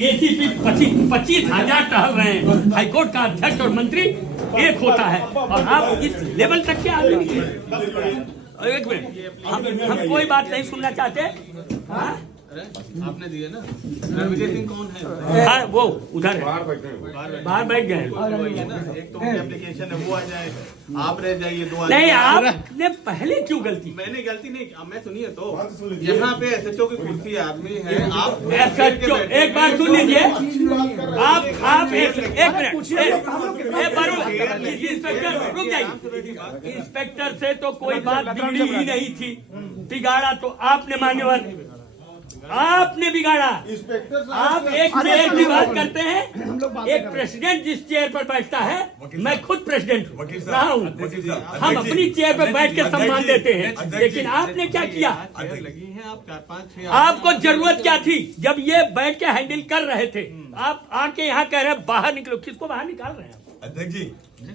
ACP 25,000 टहल रहे हैं, हाईकोर्ट का अध्यक्ष और मंत्री एक होता है, और आप इस लेवल तक के आदमी। एक मिनट, हम कोई बात नहीं सुनना चाहते। हाँ? आपने दिए ना, रणविजय सिंह कौन है? हाँ, वो उधर है, बाहर बैठ गए। एक तो एप्लीकेशन है वो आ जाए, आप रह जाइए, दो नहीं, आपने पहले क्यों गलती? मैंने गलती नहीं, मैं सुनिए तो यहाँ पे एसएचओ की कुर्सी आदमी है, आप एक बार सुन लीजिए। आप एक मिनट, इंस्पेक्टर रुक जाइए। इंस्पेक्टर से तो कोई बात बिगड़ी ही नहीं थी, बिगाड़ा तो आपने मान्यवर, आपने बिगाड़ा। आप एक चेयर की बात करते हैं, एक प्रेसिडेंट जिस चेयर पर बैठता है, मैं खुद प्रेसिडेंट रहा हूँ, हम अपनी चेयर पर बैठ के सम्मान देते हैं, लेकिन आपने क्या किया? लगी है आप 4-5-6, आपको जरूरत क्या थी जब ये बैठ के हैंडल कर रहे थे? आप आके यहाँ कह रहे हैं बाहर निकलो, किसको बाहर निकाल रहे हैं? अध्यक्ष जी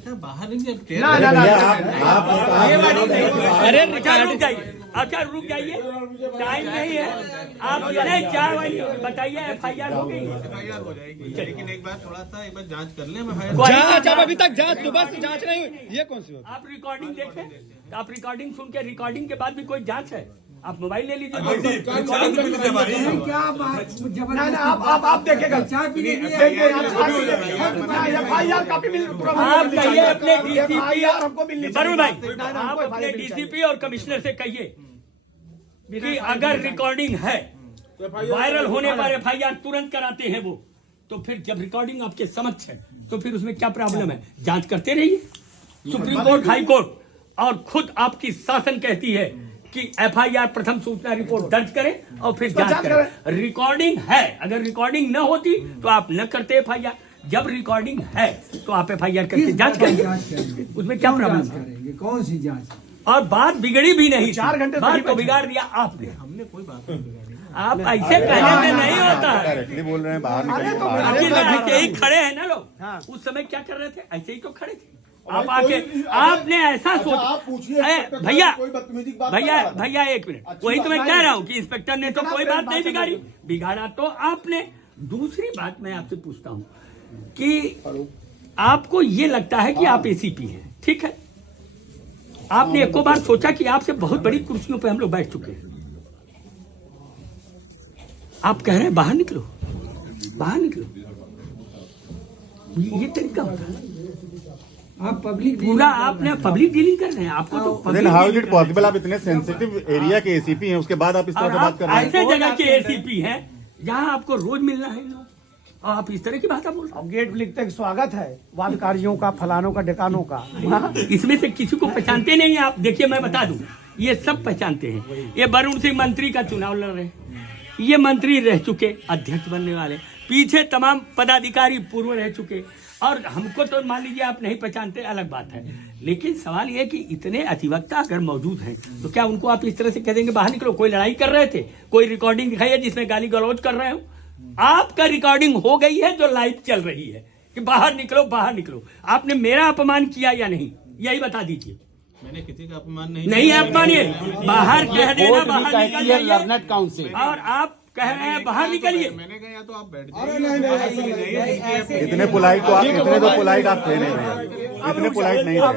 बाहर नहीं, अरे रुक जाइए, अच्छा रुक जाइए, टाइम नहीं है। आप नहीं 4 बजे बताइए, FIR हो गई, FIR हो जाएगी, लेकिन एक बार थोड़ा सा एक बार जांच कर लें। जांच, अब अभी तक जांच, सुबह से जांच नहीं हुई, ये कौन सी बात? आप रिकॉर्डिंग देखें, आप रिकॉर्डिंग सुन के, रिकॉर्डिंग के बाद भी कोई जांच है? आप मोबाइल ले लीजिए। क्या आप देखेगा आप कहिए अपने DCP, वरुण भाई, आप अपने DCP और कमिश्नर से कहिए कि अगर रिकॉर्डिंग है, वायरल होने पर FIR तुरंत कराते हैं वो, तो फिर जब रिकॉर्डिंग आपके समक्ष है तो फिर उसमें क्या प्रॉब्लम है? जांच करते रहिए। सुप्रीम कोर्ट, हाई कोर्ट और खुद आपकी शासन कहती है कि FIR प्रथम सूचना रिपोर्ट दर्ज करें और फिर जांच करें। रिकॉर्डिंग है, अगर रिकॉर्डिंग न होती तो आप न करते FIR, जब रिकॉर्डिंग है तो आप FIR करके जांच करेंगे, उसमें क्या प्रॉब्लम है? कौन सी जांच? और बात बिगड़ी भी नहीं, 4 घंटे बात तो बिगाड़ दिया आपने। हमने कोई बात नहीं बिगाड़ी। आप ऐसे कहने में नहीं होता है। डायरेक्टली बोल रहे हैं, बाहर निकलिए। आखिर ऐसे ही खड़े हैं ना लोग, उस समय क्या कर रहे थे? ऐसे ही तो खड़े थे। आप आके आपने ऐसा सोचा, भैया एक मिनट, वही तो मैं कह रहा हूँ कि इंस्पेक्टर ने तो कोई बात नहीं बिगाड़ी, बिगाड़ा तो आपने। दूसरी बात मैं आपसे पूछता हूँ कि आपको ये लगता है कि आप ACP हैं, ठीक है, आपने एको बार सोचा कि आपसे बहुत बड़ी कुर्सियों पे हम लोग बैठ चुके हैं, आप कह रहे हैं बाहर निकलो, बाहर निकलो, ये तरीका होता है? आप पब्लिक पूरा आपने पब्लिक डीलिंग कर रहे हैं, आपको तो हाउ इज इट पॉसिबल? आप इतने सेंसिटिव एरिया के ACP हैं, उसके बाद आप इस तरह से बात कर रहे हैं। ऐसे जगह के ACP हैं जहां आपको रोज मिलना है लोग, और आप इस तरह की बात बोल रहे हैं। गेट लिखते हैं स्वागत है वादकारियों का, फलानों का, ढकानों का। इसमें से किसी को पहचानते नहीं आप? देखिए मैं बता दूं, ये सब पहचानते हैं। ये वरुण सिंह मंत्री का चुनाव लड़ रहे हैं, ये मंत्री रह चुके, अध्यक्ष बनने वाले, पीछे तमाम पदाधिकारी पूर्व रह चुके, और हमको तो मान लीजिए आप नहीं पहचानते, अलग बात है, लेकिन सवाल यह है कि इतने अधिवक्ता अगर मौजूद हैं तो क्या उनको आप इस तरह से कह देंगे बाहर निकलो? कोई लड़ाई कर रहे थे, कोई रिकॉर्डिंग दिखाई है जिसमें गाली गलौज कर रहे हो? आपका रिकॉर्डिंग हो गई है जो लाइव चल रही है कि बाहर निकलो, बाहर निकलो। आपने मेरा अपमान किया या नहीं, यही बता दीजिए। मैंने किसी का अपमान नहीं अपमानिए, बाहर कह देना, बाहर निकल जाइए, और आप कह रहे हैं बाहर निकलिए। मैंने कहा या तो आप बैठ जाइए। इतने पोलाइट तो आप, इतने तो पोलाइट आप थे नहीं भैया, इतने पोलाइट नहीं थे आप।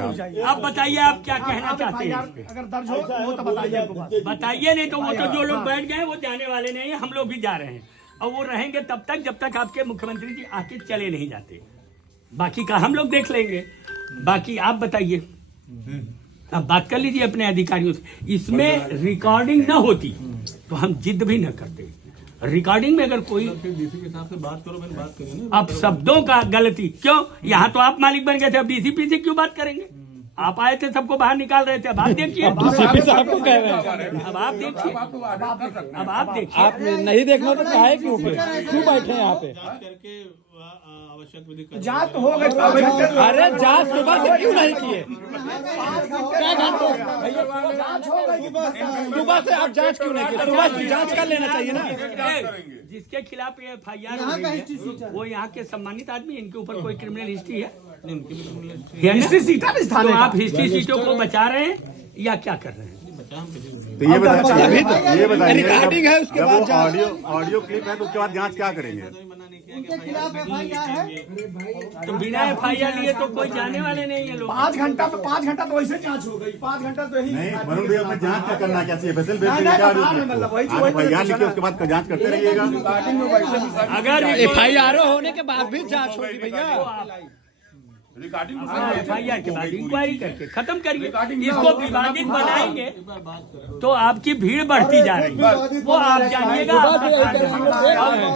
अब बताइए आप क्या कहना चाहते हैं? अगर दर्ज हो वो तो बताइए, बताइए, नहीं तो वो तो जो लोग बैठ गए वो जाने वाले नहीं है, हम लोग भी जा रहे हैं, और वो रहेंगे तब तक जब तक आपके मुख्यमंत्री जी आके चले नहीं जाते। बाकी का हम लोग देख लेंगे, बाकी आप बताइए। अब बात कर लीजिए अपने अधिकारियों से, इसमें रिकॉर्डिंग न होती तो हम जिद भी न करते। रिकॉर्डिंग में अगर कोई डीसी के साथ बात करो, मैंने बात करी ना। अब शब्दों का गलती क्यों? यहाँ तो आप मालिक बन गए थे, अब DCP से क्यों बात करेंगे? आप आए थे, सबको बाहर निकाल रहे थे, अब आप देखिए, DCP साहब को कह रहे हैं, अब आप देखिए, अब आप देखिए। आप नहीं देखना तो काहे क्यों बैठे हैं यहाँ पे? जांच करके आवश्यक विधि जांच हो गई, अरे जांच सुबह से क्यों नहीं किए? क्या घंटों सुबह से आप जांच क्यों नहीं किए? सुबह से जांच कर लेना चाहिए ना। जिसके खिलाफ ये FIR हो रही है वो यहाँ के सम्मानित आदमी, इनके ऊपर कोई क्रिमिनल हिस्ट्री है? हिस्ट्री सीटा तो आप हिस्ट्री सीटों को बचा रहे हैं या क्या कर रहे हैं? तो ये बताइए, रिकॉर्डिंग है, उसके बाद ऑडियो क्लिप है तो उसके बाद जांच क्या करेंगे? उनके खिलाफ FIR है। तो बिना FIR लिए तो कोई जाने वाले नहीं है लोग। 5 घंटा तो वैसे जांच हो गई, 5 घंटा तो यही नहीं वरुण भैया में जांच क्या करना क्या चाहिए? फैसल भेज नहीं, क्या मतलब वही चीज- FIR लिखे उसके बाद जांच करते रहिएगा। अगर FIR होने के बाद भी जांच होगी भैया। FIR के बाद इंक्वायरी करके खत्म करिए। इसको विवादित बनाएंगे तो आपकी भीड़ बढ़ती जा रही है, वो आप जानिएगा, और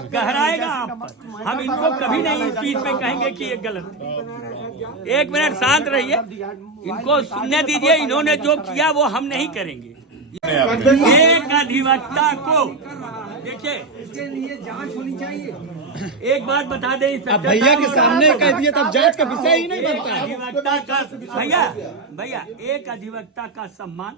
गहराएगा आप पर। हम इनको कभी नहीं इस चीज में कहेंगे कि ये गलत है। 1 मिनट शांत रहिए, इनको सुनने दीजिए। इन्होंने जो किया वो हम नहीं करेंगे। एक अधिवक्ता को देखिए, इसके लिए जांच होनी चाहिए। एक बात बता दें, अब भैया के सामने कह दिए तब जांच का विषय ही नहीं बनता है। अधिवक्ता का भैया एक अधिवक्ता का सम्मान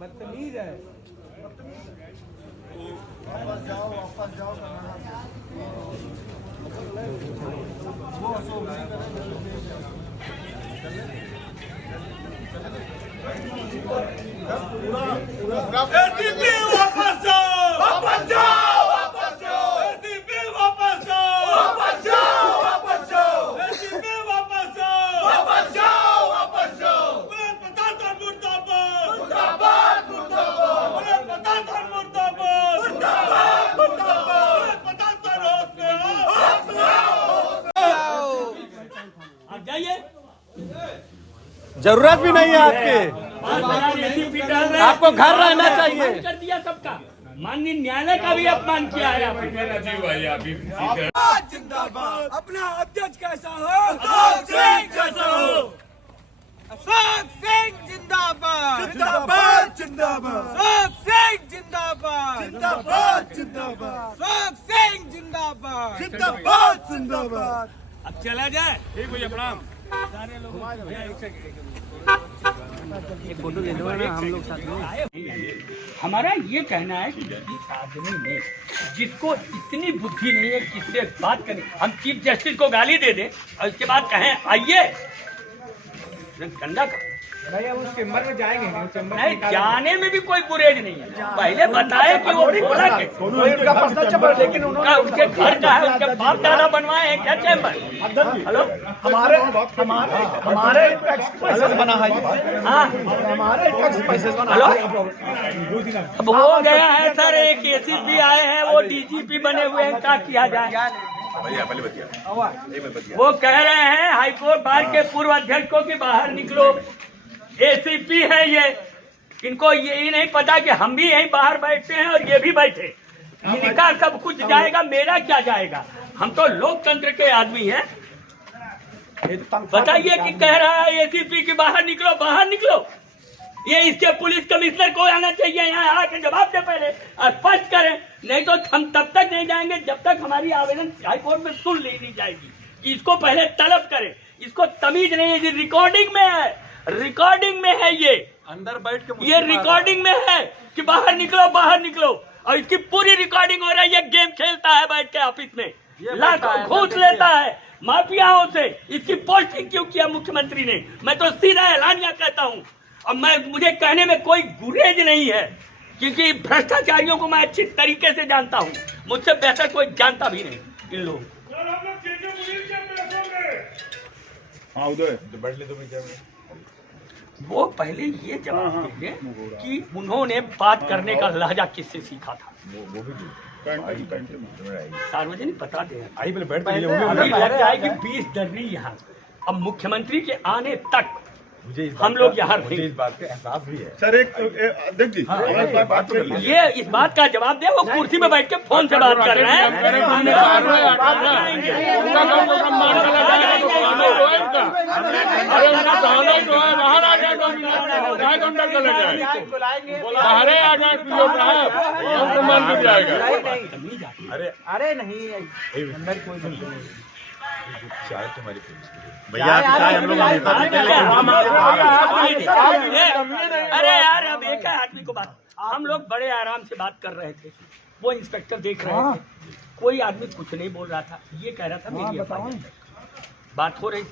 बदतमीज है। आप जाइए, जरूरत भी नहीं है आपके, आपको घर रहना चाहिए। कर दिया सबका, माननीय न्यायालय का भी अपमान किया है आपने। अपना अध्यक्ष कैसा हो? अशोक सिंह जिंदाबाद। जिंदाबाद जिंदाबाद अशोक सिंह जिंदाबाद। जिंदाबाद जिंदाबाद अशोक सिंह जिंदाबाद। जिंदाबाद जिंदाबाद। अब चला जाए। ठीक भैया प्रणाम। एक फोटो ले लो ना, हम लोग साथ में। हमारा ये कहना है कि जिस आदमी ने, जिसको इतनी बुद्धि नहीं है किससे बात करें, हम चीफ जस्टिस को गाली दे दें और उसके बाद कहें आइए, गंदा भैया उस चेम्बर में जाएंगे नहीं, जाने में भी कोई गुरेज नहीं है। पहले बताए कि वो बोला कि लेकिन उनका उनके घर का है, उनके बाप दादा बनवाए हैं क्या चैम्बर? हेलो, हमारे टैक्स पैसे बना है। हाँ हमारे टैक्स पैसे बना हेलो, अब हो गया है सर, एक केसेस भी आए हैं, वो DGP बने हुए हैं, क्या किया जाए? वो कह रहे हैं हाईकोर्ट बार के पूर्व अध्यक्ष को कि बाहर निकलो, ACP है ये, इनको यही नहीं पता कि हम भी यहीं बाहर बैठते हैं और ये भी बैठे, इनका सब कुछ जाएगा, मेरा क्या जाएगा? हम तो लोकतंत्र के आदमी हैं। बताइए कि कह रहा है ACP कि बाहर निकलो, बाहर निकलो। ये इसके पुलिस कमिश्नर को आना चाहिए, यहाँ आके जवाब दे पहले, स्पष्ट करें, नहीं तो हम तब तक नहीं जाएंगे जब तक हमारी आवेदन हाईकोर्ट में सुन ली जाएगी। इसको पहले तलब करें, इसको तमीज नहीं है, ये रिकॉर्डिंग में है, रिकॉर्डिंग में है, ये अंदर बैठ के ये रिकॉर्डिंग में है कि बाहर निकलो, बाहर निकलो, और इसकी पूरी रिकॉर्डिंग हो रहा है। ये गेम खेलता है बैठ के ऑफिस में, लाखों घूस लेता है माफियाओं से। इसकी पोस्टिंग क्यों किया मुख्यमंत्री ने? मैं तो सीधा ऐलानिया कहता हूँ, और मुझे कहने में कोई गुरेज नहीं है, क्योंकि भ्रष्टाचारियों को मैं अच्छी तरीके से जानता हूँ, मुझसे बेहतर कोई जानता भी नहीं इन लोगों को। हाँ उधर बैठ ले तो वो पहले ये जवाब दे कि उन्होंने बात करने का लहजा किससे सीखा था, सार्वजनिक बता दें। अभी लग जाएगी 20 दर्री यहाँ। अब मुख्यमंत्री के आने तक हम लोग यहाँ रहेंगे। इस बात का एहसास भी है सर एक अध्यक्ष जी बात कर लीजिए। ये इस बात का जवाब दे, वो कुर्सी में बैठ के फोन से बात कर रहे हैं। अरे नहीं चाय तुम्हारी फेमस भैया आपकी चाय हम लोग अरे यार, अब एक है आदमी को बात, हम लोग बड़े आराम से बात कर रहे थे, वो इंस्पेक्टर देख रहे थे, कोई आदमी कुछ नहीं बोल रहा था, ये कह रहा था मेरी बात हो रही,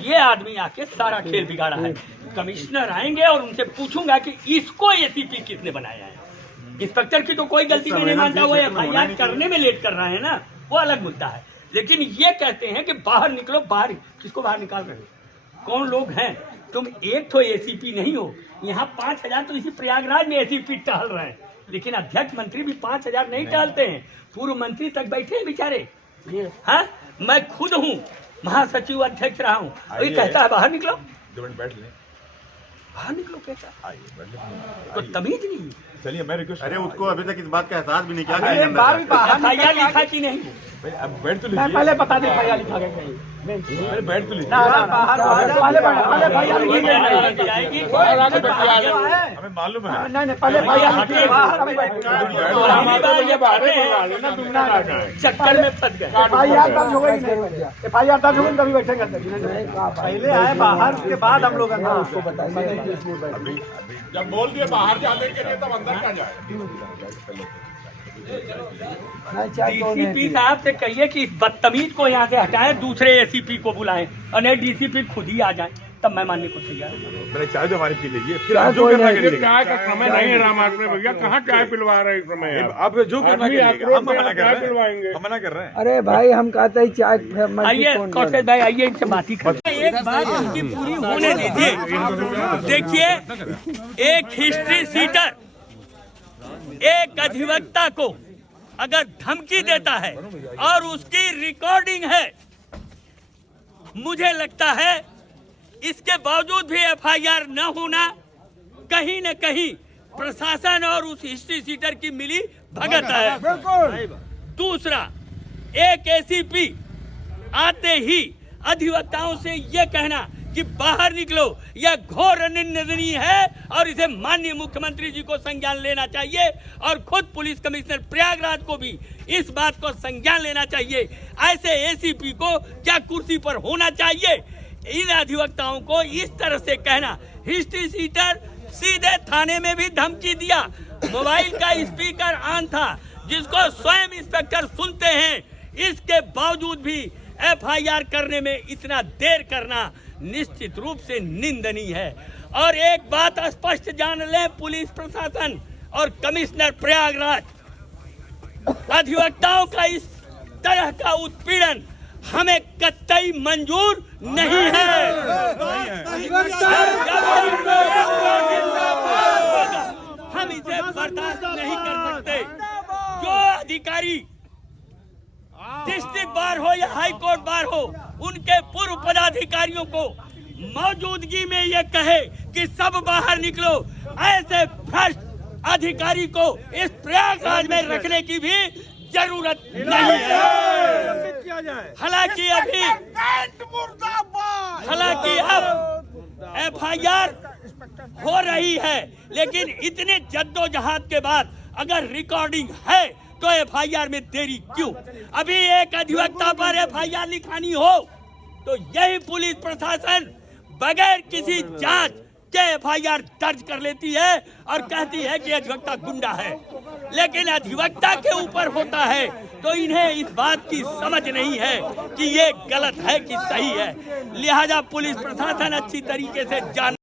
ये आदमी आके सारा खेल बिगाड़ा है। कमिश्नर आएंगे और उनसे पूछूंगा कि इसको एसीपी किसने बनाया है। इंस्पेक्टर की तो कोई गलती नहीं मानता, वो एफआईआर करने में लेट कर रहे हैं ना, वो अलग मुद्दा है। लेकिन ये कहते हैं कि बाहर निकलो, बाहर किसको बाहर निकाल रहे हो? कौन लोग हैं? तुम एक तो एसीपी नहीं हो, यहाँ 5000 तो इसी प्रयागराज में एसीपी टहल रहे हैं, लेकिन अध्यक्ष मंत्री भी 5000 नहीं टहलते हैं, पूर्व मंत्री तक बैठे हैं बेचारे। हाँ, मैं खुद हूँ महासचिव अध्यक्ष रहा हूँ, ये कहता है बाहर निकलो, 2 मिनट बैठ लें। बाहर निकलो कहता, आइए बैठ लें। तो तमीज नहीं। चलिए मैं रिक्वेस्ट, अरे उसको अभी तक इस बात का एहसास भी नहीं किया। एफआईआर लिखा कि नहीं? भाई अब बैठ तो लीजिए, पहले बता दे भैया लिखा गया कहीं अरे बैठ तो लीजिए। जाएगी हमें मालूम है नहीं पहले भैया चक्कर में फंस गए। एफआईआर दर्ज हो गई नहीं भैया, एफआईआर दर्ज हो गई तभी बैठेंगे। पहले आए बाहर के बाद हम लोग अंदर उसको बताएंगे। अभी जब बोल दिए बाहर जाने के लिए तब अंदर क्या जाए। डीसीपी साहब से कहिए कि इस बदतमीज को यहाँ से हटाएं, दूसरे एसीपी को बुलाएं, और नहीं डीसीपी खुद ही आ जाए, तब मैं मानने को तैयार हूं। मेरे चाय तो हमारी पी लीजिए, फिर आप जो करना करिए। चाय का समय नहीं है राम आदमी भैया, कहाँ चाय पिलवा रहे हैं इस समय आप जो करना करिए, हम मना कर रहे हैं, हम मना कर रहे हैं। अरे भाई हम कहते हैं चाय आइए कौशल भाई, आइए इनसे बात ही करें। एक बात उनकी पूरी होने दीजिए। देखिए, एक हिस्ट्री सीटर एक अधिवक्ता को अगर धमकी देता है और उसकी रिकॉर्डिंग है, मुझे लगता है इसके बावजूद भी एफआईआर न होना कहीं न कहीं प्रशासन और उस हिस्ट्री सीटर की मिली भगत है। दूसरा, एक एसीपी आते ही अधिवक्ताओं से यह कहना कि बाहर निकलो, यह घोर निंदनीय है और इसे माननीय मुख्यमंत्री जी को संज्ञान लेना चाहिए, और खुद पुलिस कमिश्नर प्रयागराज को भी इस बात को संज्ञान लेना चाहिए। ऐसे एसीपी को क्या कुर्सी पर होना चाहिए? इन अधिवक्ताओं को इस तरह से कहना, हिस्ट्री सीटर सीधे थाने में भी धमकी दिया, मोबाइल का स्पीकर ऑन था जिसको स्वयं इंस्पेक्टर सुनते हैं, इसके बावजूद भी एफआईआर करने में इतना देर करना निश्चित रूप से निंदनीय है। और एक बात स्पष्ट जान लें, पुलिस प्रशासन और कमिश्नर प्रयागराज, अधिवक्ताओं का इस तरह का उत्पीड़न हमें कतई मंजूर नहीं है। हम इसे बर्दाश्त नहीं कर सकते। जो अधिकारी डिस्ट्रिक्ट बार हो या हाई कोर्ट बार हो, उनके पूर्व पदाधिकारियों को मौजूदगी में ये कहे कि सब बाहर निकलो, ऐसे भ्रष्ट अधिकारी को इस प्रयागराज में रखने की भी जरूरत नहीं है। हालांकि अब एफआईआर हो रही है, लेकिन इतने जद्दोजहद के बाद अगर रिकॉर्डिंग है तो एफआईआर में देरी क्यों? अभी एक अधिवक्ता पर एफआईआर लिखानी हो तो यही पुलिस प्रशासन बगैर किसी जांच के एफआईआर दर्ज कर लेती है और कहती है कि अधिवक्ता गुंडा है, लेकिन अधिवक्ता के ऊपर होता है तो इन्हें इस बात की समझ नहीं है कि ये गलत है कि सही है। लिहाजा पुलिस प्रशासन अच्छी तरीके से जान